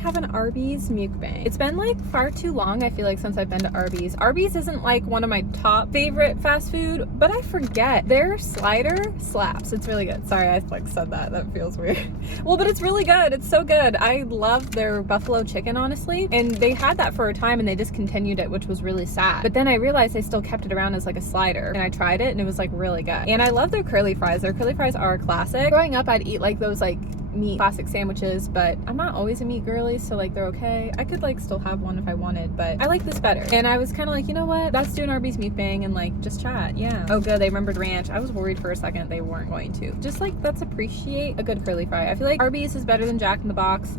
have an Arby's mukbang. It's been like far too long, I feel like, since I've been to Arby's. Arby's isn't like one of my top favorite fast food, but I forget. Their slider slaps. It's really good. Sorry, I like said that. That feels weird. Well, but it's really good. It's so good. I love their buffalo chicken, honestly. And they had that for a time and they discontinued it, which was really sad. But then I realized they still kept it around as like a slider. And I tried it and it was like really good. And I love their curly fries. Their curly fries are a classic. Growing up, I'd eat like those like meat classic sandwiches, but I'm not always a meat girly, so like they're okay. I could like still have one if I wanted, but I like this better. And I was kind of like, you know what, let's do an Arby's mukbang and like just chat. Yeah. Oh good, they remembered ranch. I was worried for a second they weren't going to. Just like, let's appreciate a good curly fry. I feel like Arby's is better than Jack in the Box.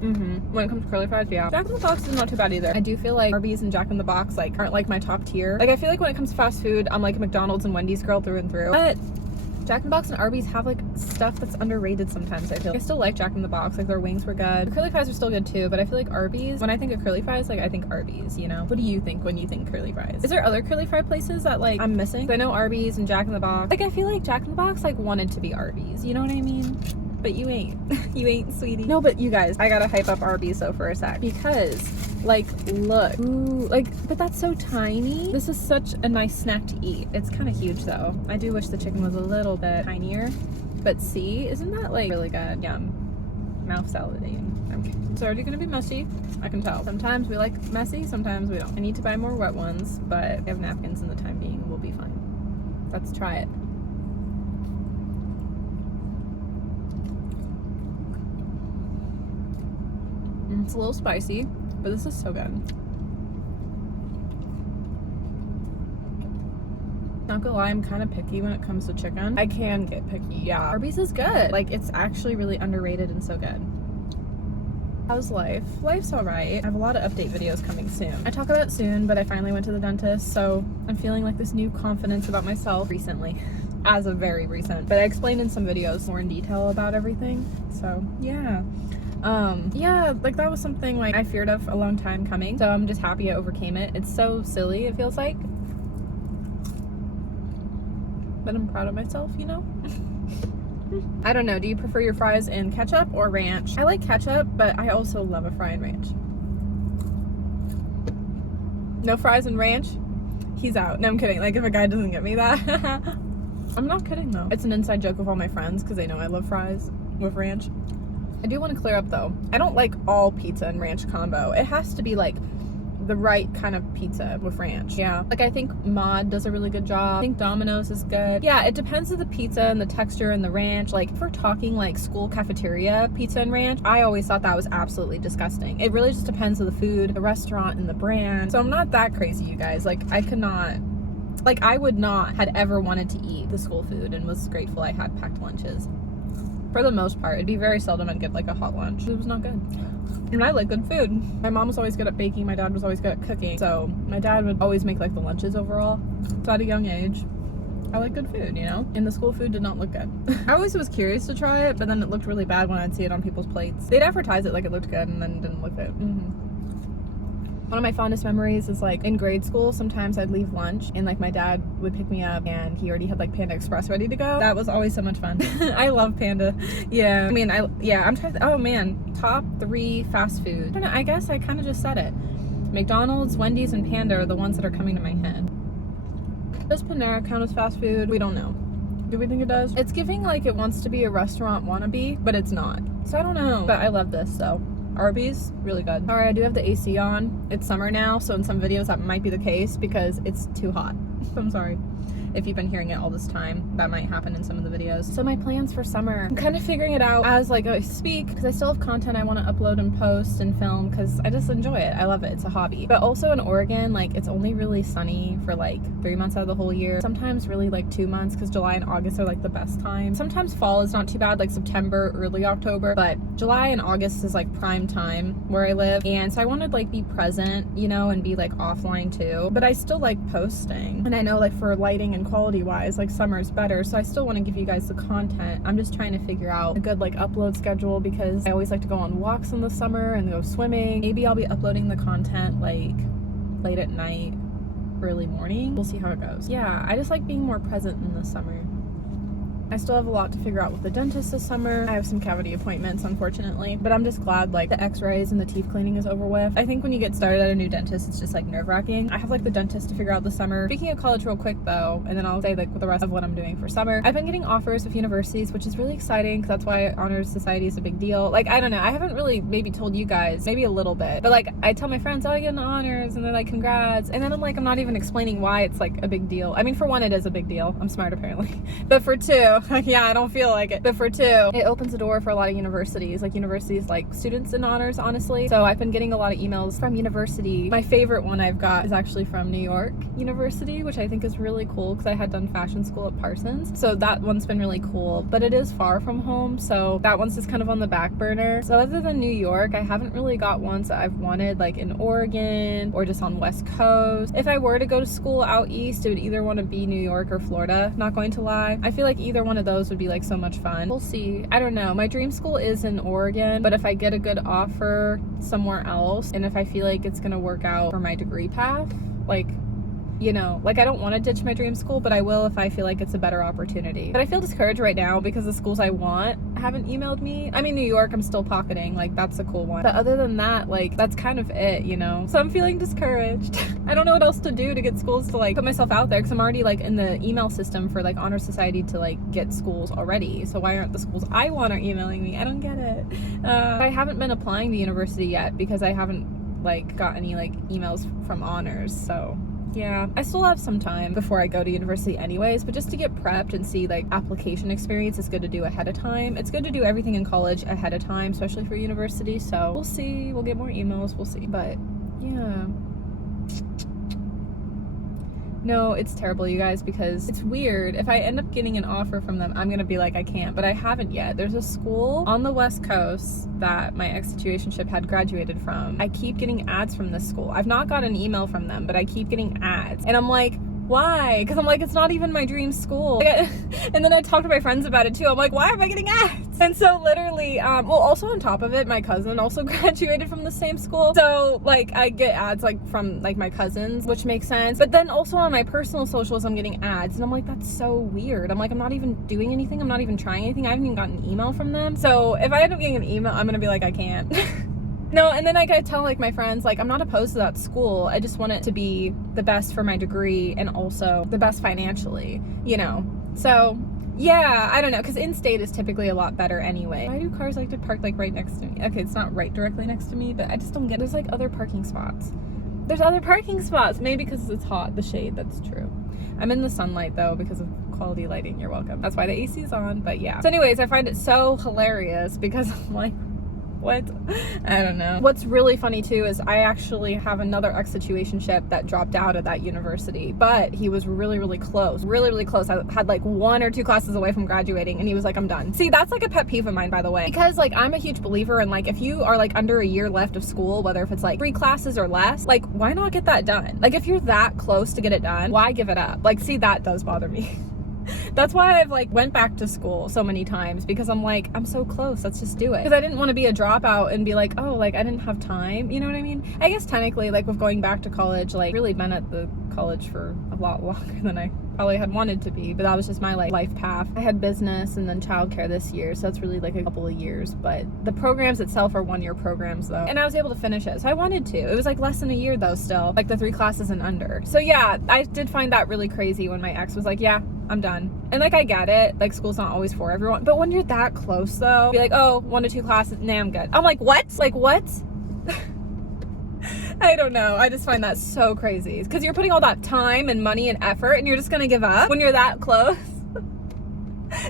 When it comes to curly fries, yeah. Jack in the Box is not too bad either. I do feel like Arby's and Jack in the Box like aren't like my top tier. Like I feel like when it comes to fast food, I'm like a McDonald's and Wendy's girl through and through. But Jack in the Box and Arby's have like stuff that's underrated sometimes, I feel. I still like Jack in the Box, like their wings were good. The curly fries are still good too, but I feel like Arby's, when I think of curly fries, like I think Arby's, you know? What do you think when you think curly fries? Is there other curly fry places that like I'm missing? I know Arby's and Jack in the Box. Like I feel like Jack in the Box like wanted to be Arby's, you know what I mean? But you ain't. You ain't, sweetie. No, but you guys, I gotta hype up Arby's though for a sec, because like look, ooh, like, but that's so tiny. This is such a nice snack to eat. It's kind of huge though. I do wish the chicken was a little bit tinier, but see, isn't that like really good? Yum. Mouth salivating. Okay. It's already gonna be messy, I can tell. Sometimes we like messy, sometimes we don't. I need to buy more wet ones, but we have napkins in the time being. We'll be fine. Let's try it. It's a little spicy, but this is so good. Not gonna lie, I'm kind of picky when it comes to chicken. I can get picky, yeah. Arby's is good. Like, it's actually really underrated and so good. How's life? Life's alright. I have a lot of update videos coming soon. I talk about it soon, but I finally went to the dentist, so I'm feeling like this new confidence about myself recently. As of very recent. But I explained in some videos more in detail about everything, so yeah. Yeah, like that was something like I feared of a long time coming, so I'm just happy I overcame it. It's so silly, it feels like, but I'm proud of myself, you know. I don't know, do you prefer your fries in ketchup or ranch? I like ketchup, but I also love a fry in ranch. No fries and ranch? He's out. No, I'm kidding. Like if a guy doesn't get me that. I'm not kidding though. It's an inside joke with all my friends because they know I love fries with ranch. I do want to clear up though, I don't like all pizza and ranch combo. It has to be like the right kind of pizza with ranch. Yeah, like I think Mod does a really good job. I think Domino's is good. Yeah, it depends on the pizza and the texture and the ranch. Like if we're talking like school cafeteria pizza and ranch, I always thought that was absolutely disgusting. It really just depends on the food, the restaurant, and the brand. So I'm not that crazy, you guys. Like I could not, like I would not had ever wanted to eat the school food and was grateful I had packed lunches. For the most part, it'd be very seldom I'd get like a hot lunch. It was not good. And I like good food. My mom was always good at baking. My dad was always good at cooking. So my dad would always make like the lunches overall. So at a young age, I like good food, you know? And the school food did not look good. I always was curious to try it, but then it looked really bad when I'd see it on people's plates. They'd advertise it like it looked good and then it didn't look good. One of my fondest memories is like in grade school, sometimes I'd leave lunch and like my dad would pick me up and he already had like Panda Express ready to go. That was always so much fun. I love Panda. Yeah. I mean, I'm trying to, oh man, top 3 fast food. I guess I kind of just said it. McDonald's, Wendy's, and Panda are the ones that are coming to my head. Does Panera count as fast food? We don't know. Do we think it does? It's giving like it wants to be a restaurant wannabe, but it's not. So I don't know. But I love this though. Arby's, really good. Alright, I do have the AC on. It's summer now, so in some videos that might be the case because it's too hot. I'm sorry. If you've been hearing it all this time, that might happen in some of the videos. So my plans for summer, I'm kind of figuring it out as like I speak, because I still have content I want to upload and post and film because I just enjoy it. I love it. It's a hobby. But also in Oregon, like it's only really sunny for like 3 months out of the whole year. Sometimes really like 2 months because July and August are like the best time. Sometimes fall is not too bad, like September, early October, but July and August is like prime time where I live. And so I want to like be present, you know, and be like offline too. But I still like posting. And I know like for lighting and quality wise, like summer is better, so I still want to give you guys the content. I'm just trying to figure out a good like upload schedule because I always like to go on walks in the summer and go swimming. Maybe I'll be uploading the content like late at night, early morning. We'll see how it goes. Yeah, I just like being more present in the summer. I still have a lot to figure out with the dentist this summer. I have some cavity appointments, unfortunately, but I'm just glad like the x-rays and the teeth cleaning is over with. I think when you get started at a new dentist, it's just like nerve-wracking. I have like the dentist to figure out this summer. Speaking of college real quick though, and then I'll say like the rest of what I'm doing for summer. I've been getting offers with universities, which is really exciting because that's why honors society is a big deal. Like, I don't know, I haven't really maybe told you guys, maybe a little bit, but like I tell my friends, oh, I get an honors, and they're like, congrats, and then I'm like, I'm not even explaining why it's like a big deal. I mean, for one, it is a big deal. I'm smart apparently. But for two, yeah, I don't feel like it. But for two, it opens the door for a lot of universities. Like universities like students in honors, honestly. So I've been getting a lot of emails from university. My favorite one I've got is actually from New York University, which I think is really cool because I had done fashion school at Parsons. So that one's been really cool, but it is far from home. So that one's just kind of on the back burner. So other than New York, I haven't really got ones that I've wanted like in Oregon or just on West Coast. If I were to go to school out east, it would either want to be New York or Florida, not going to lie. I feel like either one of those would be like so much fun. We'll see. I don't know. My dream school is in Oregon, but if I get a good offer somewhere else and if I feel like it's gonna work out for my degree path, like, you know, like I don't want to ditch my dream school, but I will if I feel like it's a better opportunity. But I feel discouraged right now because the schools I want haven't emailed me. I mean, New York, I'm still pocketing, like that's a cool one. But other than that, like that's kind of it, you know? So I'm feeling discouraged. I don't know what else to do to get schools to like put myself out there because I'm already like in the email system for like Honor Society to like get schools already. So why aren't the schools I want are emailing me? I don't get it. I haven't been applying to university yet because I haven't like got any like emails from honors. So yeah, I still have some time before I go to university anyways, but just to get prepped and see like application experience, it's good to do ahead of time. It's good to do everything in college ahead of time, especially for university. So we'll see. We'll get more emails. We'll see. But yeah. No, it's terrible, you guys, because it's weird. If I end up getting an offer from them, I'm gonna be like, I can't, but I haven't yet. There's a school on the West Coast that my ex-situationship had graduated from. I keep getting ads from this school. I've not got an email from them, but I keep getting ads. And I'm like, why? Because I'm like, it's not even my dream school. And then I talked to my friends about it too. I'm like, why am I getting ads? And so literally, well, also on top of it, my cousin also graduated from the same school. So like I get ads like from like my cousins, which makes sense. But then also on my personal socials, I'm getting ads. And I'm like, that's so weird. I'm like, I'm not even doing anything. I'm not even trying anything. I haven't even gotten an email from them. So if I end up getting an email, I'm going to be like, I can't. No, and then like I tell like my friends, like I'm not opposed to that school. I just want it to be the best for my degree and also the best financially, you know? So yeah, I don't know, because in-state is typically a lot better anyway. Why do cars like to park like right next to me? Okay, it's not right directly next to me, but I just don't get it. There's like other parking spots. There's other parking spots. Maybe because it's hot, the shade, that's true. I'm in the sunlight though because of quality lighting. You're welcome. That's why the AC is on, but yeah. So anyways, I find it so hilarious because I'm like, what? I don't know. What's really funny too is I actually have another ex-situationship that dropped out of that university, but he was really, really close. Really, really close. I had like 1 or 2 classes away from graduating and he was like, I'm done. See, that's like a pet peeve of mine, by the way, because like I'm a huge believer in like if you are like under a year left of school, whether if it's like 3 classes or less, like why not get that done? Like if you're that close to get it done, why give it up? Like, see, that does bother me. That's why I've like went back to school so many times because I'm like, I'm so close, let's just do it. Because I didn't want to be a dropout and be like, oh, like I didn't have time, you know what I mean? I guess technically like with going back to college, like really been at the college for a lot longer than I probably had wanted to be, but that was just my like life path. I had business and then childcare this year, so that's really like a couple of years, but the programs itself are 1-year programs though, and I was able to finish it, so I wanted to. It was like less than a year though still, like the 3 classes and under. So yeah, I did find that really crazy when my ex was like, yeah, I'm done. And like I get it, like school's not always for everyone, but when you're that close though, be like, oh, 1 to 2 classes, nah, I'm good. I'm like, what? Like what? I don't know. I just find that so crazy because you're putting all that time and money and effort and you're just gonna give up when you're that close.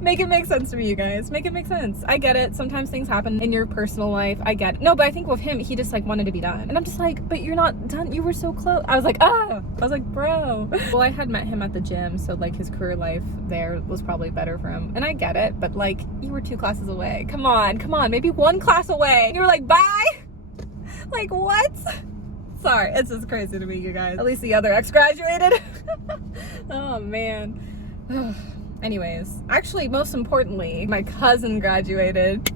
Make it make sense to me, you guys. Make it make sense. I get it. Sometimes things happen in your personal life. I get it. No, but I think with him, he just like wanted to be done. And I'm just like, but you're not done. You were so close. I was like, ah. I was like, bro. Well, I had met him at the gym, so like his career life there was probably better for him. And I get it, but like you were 2 classes away. Come on. Maybe 1 class away. And you were like, bye. Like what? Sorry, it's just crazy to me, you guys. At least the other ex graduated. Oh man. Anyways, actually, most importantly, my cousin graduated.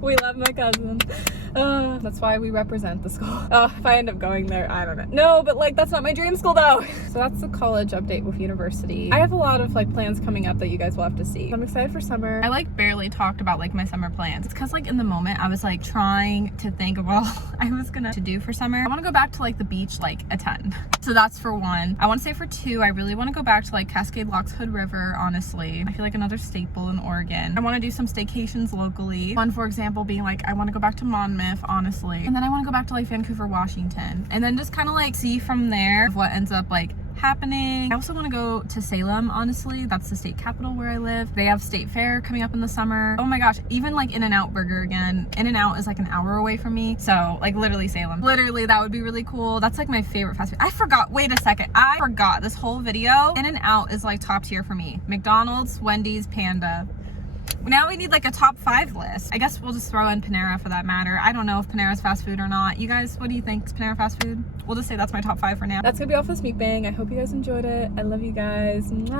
We love my cousin. That's why we represent the school. Oh, if I end up going there, I don't know. No, but like that's not my dream school though. So that's the college update with university. I have a lot of like plans coming up that you guys will have to see. I'm excited for summer. I like barely talked about like my summer plans. It's because like in the moment I was like trying to think of what I was gonna to do for summer. I want to go back to like the beach like a ton. So that's for one. I want to say for two, I really want to go back to like Cascade Locks, Hood River, honestly. I feel like another staple in Oregon. I want to do some staycations locally. One, for example, being like, I want to go back to Monmouth, honestly. And then I want to go back to like Vancouver, Washington. And then just kind of like see from there what ends up like happening. I also want to go to Salem, honestly. That's the state capital where I live. They have state fair coming up in the summer. Oh my gosh, even like In-N-Out Burger again. In-N-Out is like an hour away from me. So like literally Salem. Literally, that would be really cool. That's like my favorite fast food. I forgot, wait a second. I forgot this whole video. In-N-Out is like top tier for me. McDonald's, Wendy's, Panda. Now we need like a top 5 list. I guess we'll just throw in Panera for that matter. I don't know if Panera's fast food or not. You guys, what do you think? Is Panera fast food? We'll just say that's my top 5 for now. That's gonna be all for this mukbang. I hope you guys enjoyed it. I love you guys. Mwah.